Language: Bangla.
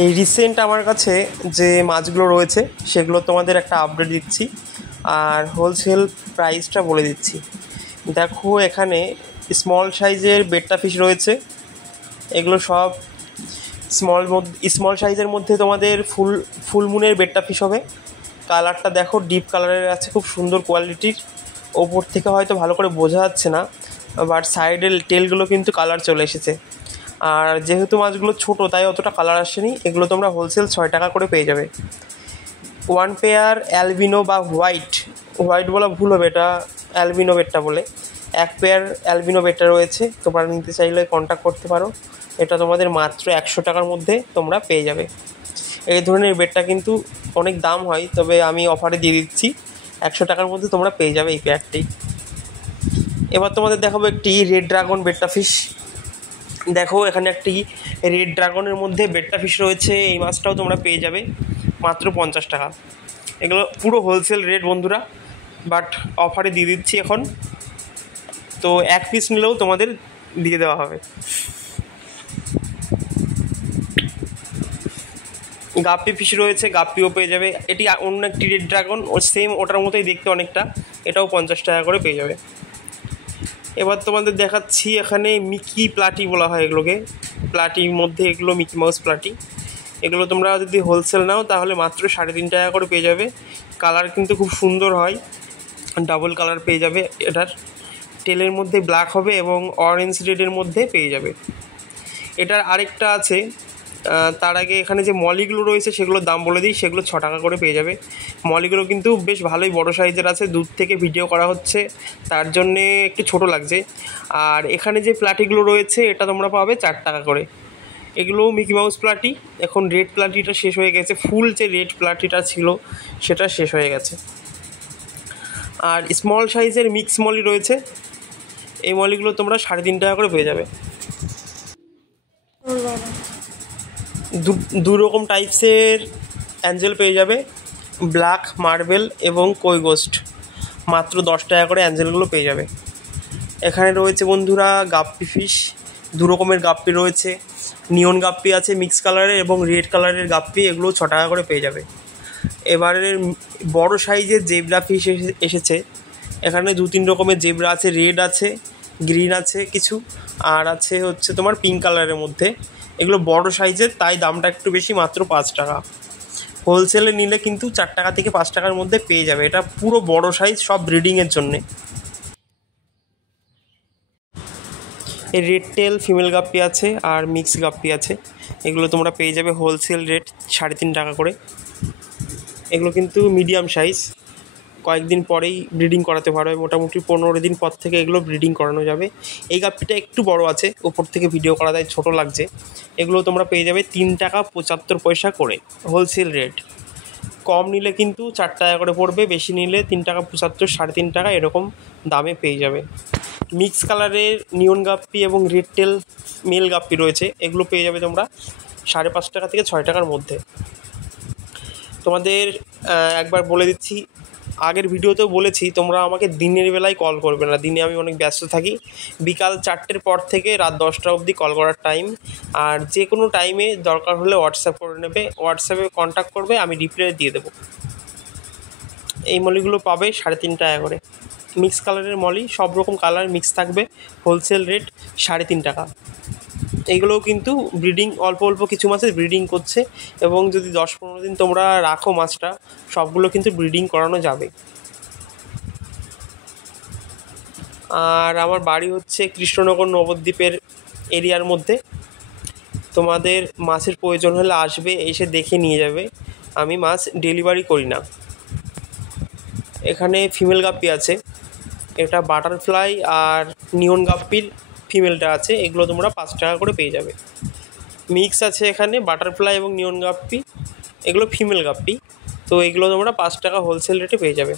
এই রিসেন্ট আমার কাছে যে মাছগুলো রয়েছে সেগুলো তোমাদের একটা আপডেট দিচ্ছি আর হোলসেল প্রাইসটা বলে দিচ্ছি। দেখো এখানে স্মল সাইজের বেট্টা ফিশ রয়েছে, এগুলো সব স্মল সাইজের মধ্যে তোমাদের ফুল মুনের বেট্টা ফিশ হবে। কালারটা দেখো ডিপ কালারের আছে, খুব সুন্দর কোয়ালিটির। ওপর থেকে হয়তো ভালো করে বোঝা যাচ্ছে না, বাট সাইডের টেলগুলো কিন্তু কালার চলে এসেছে। আর যেহেতু মাছগুলো ছোটো তাই অতটা কালার আসেনি। এগুলো তোমরা হোলসেল 6 টাকা করে পেয়ে যাবে। 1 পেয়ার অ্যালবিনো বা হোয়াইট বলা ভুল হবে, এটা অ্যালবিনো বেটটা বলে। 1 পেয়ার অ্যালবিনো বেটটা রয়েছে, তোমরা নিতে চাইলে কন্ট্যাক্ট করতে পারো। এটা তোমাদের মাত্র 100 টাকার মধ্যে তোমরা পেয়ে যাবে। এই ধরনের বেটটা কিন্তু অনেক দাম হয়, তবে আমি অফারে দিয়ে দিচ্ছি 100 টাকার মধ্যে তোমরা পেয়ে যাবে এই পেয়ারটি। এবার তোমাদের দেখাবো একটি রেড ড্রাগন বেট্টা ফিশ। দেখো এখানে একটি রেড ড্রাগনের মধ্যে বেট্টা ফিশ রয়েছে, এই মাছটাও তোমরা পেয়ে যাবে মাত্র 50 টাকা। এগুলো পুরো হোলসেল রেট বন্ধুরা, বাট অফারে দিয়ে দিচ্ছি এখন, তো 1 পিস নিলেও তোমাদের দিয়ে দেওয়া হবে। গাপ্পি ফিশ রয়েছে, গাপ্পিও পেয়ে যাবে। এটি অন্য একটি রেড ড্রাগন, ও সেম ওটার মতোই দেখতে অনেকটা, এটাও 50 টাকা করে পেয়ে যাবে। এবার তোমাদের দেখাচ্ছি এখানে মিকি প্লাটি বলা হয় এগুলোকে, প্লাটির মধ্যে এগুলো মিকি মাউস প্লাটি। এগুলো তোমরা যদি হোলসেল নাও তাহলে মাত্র 3.5 টাকা করে পেয়ে যাবে। কালার কিন্তু খুব সুন্দর হয়, ডাবল কালার পেয়ে যাবে। এটার টেলের মধ্যে ব্ল্যাক হবে এবং অরেঞ্জ রেডের মধ্যে পেয়ে যাবে। এটার আরেকটা আছে, তার আগে এখানে যে মলিগুলো রয়েছে সেগুলোর দাম বলে দিই। সেগুলো 6 টাকা করে পেয়ে যাবে। মলিগুলো কিন্তু বেশ ভালোই বড় সাইজের আছে, দূর থেকে ভিডিও করা হচ্ছে তার জন্যে একটু ছোট লাগছে। আর এখানে যে প্লাটিগুলো রয়েছে এটা তোমরা পাবে 4 টাকা করে। এগুলোও মিকি মাউস প্লাটি। এখন রেড প্লাটিটা শেষ হয়ে গেছে, ফুল যে রেড প্লাটিটা ছিল সেটা শেষ হয়ে গেছে। আর স্মল সাইজের মিক্স মলি রয়েছে, এই মলিগুলো তোমরা 3.5 টাকা করে পেয়ে যাবে। দু রকম টাইপসের অ্যাঞ্জেল পেয়ে যাবে, ব্ল্যাক মার্বেল এবং কই গোস্ট। মাত্র 10 টাকা করে অ্যাঞ্জেলগুলো পেয়ে যাবে। এখানে রয়েছে বন্ধুরা গাপ্পি ফিশ, 2 রকমের গাপ্পি রয়েছে। নিয়ন গাপ্পি আছে মিক্স কালারের এবং রেড কালারের গাপ্পি, এগুলো 6 টাকা করে পেয়ে যাবে। এবারের বড় সাইজের জেব্রা ফিশ এসেছে। এখানে 2-3 রকমের জেব্রা আছে, রেড আছে, গ্রিন আছে কিছু, আর আছে হচ্ছে তোমার পিঙ্ক কালারের মধ্যে। এগুলো বড় সাইজের, তাই দামটা একটু বেশি, মাত্র 5 টাকা। হোলসেলে নিলে কিন্তু 4 টাকা থেকে 5 টাকার মধ্যে পেয়ে যাবে। এটা পুরো বড় সাইজ, সব ব্রিডিংয়ের জন্যে। এই রেড টেল ফিমেল গাপ্পি আছে আর মিক্স গাপ্পি আছে, এগুলো তোমরা পেয়ে যাবে হোলসেল রেট 3.5 টাকা করে। এগুলো কিন্তু মিডিয়াম সাইজ, কয়েকদিন পরেই ব্রিডিং করাতে পারবে। মোটামুটি 15 দিন পর থেকে এগুলো ব্রিডিং করানো যাবে। এই গাপ্পিটা একটু বড় আছে, ওপর থেকে ভিডিও করা যায় ছোটো লাগছে। এগুলো তোমরা পেয়ে যাবে 3 টাকা 75 পয়সা করে হোলসেল রেট। কম নিলে কিন্তু 4 টাকা করে পড়বে, বেশি নিলে 3 টাকা 75, 3.5 টাকা এরকম দামে পেয়ে যাবে। মিক্স কালারের নিয়ন গাপ্পি এবং রেড টেল মেল গাপ্পি রয়েছে, এগুলো পেয়ে যাবে তোমরা 5.5 টাকা থেকে 6 টাকার মধ্যে। তোমাদের একবার বলে দিচ্ছি, আগের ভিডিওতেও বলেছি তোমরা আমাকে দিনের বেলায় কল করবে না, দিনে আমি অনেক ব্যস্ত থাকি। বিকাল 4টের পর থেকে রাত 10টা অবধি কল করার টাইম। আর যে কোনো টাইমে দরকার হলে হোয়াটসঅ্যাপ করে নেবে, হোয়াটসঅ্যাপে কন্ট্যাক্ট করবে, আমি রিপ্লাই দিয়ে দেবো। এই মলিগুলো পাবে 3.5 টাকা করে। মিক্স কালারের মলি, সব রকম কালার মিক্স থাকবে, হোলসেল রেট 3.5 টাকা। এইগুলোও কিন্তু ব্রিডিং অল্প অল্প কিছু মাছের ব্রিডিং করছে, এবং যদি 10-15 দিন তোমরা রাখো মাছটা, সবগুলো কিন্তু ব্রিডিং করানো যাবে। আর আমার বাড়ি হচ্ছে কৃষ্ণনগর নবদ্বীপের এরিয়ার মধ্যে। তোমাদের মাছের প্রয়োজন হলে আসবে, এসে দেখে নিয়ে যাবে। আমি মাছ ডেলিভারি করি না। এখানে ফিমেল গাপ্পি আছে, এটা বাটারফ্লাই আর নিয়ন গাপ্পির ফিমেলটা আছে, এগুলো তোমরা 5 টাকা করে পেয়ে যাবে। মিক্স আছে এখানে বাটারফ্লাই এবং নিয়ন গাপ্পি, এগুলো ফিমেল গাপ্পি, তো এগুলো তোমরা 5 টাকা হোলসেল রেটে পেয়ে যাবে।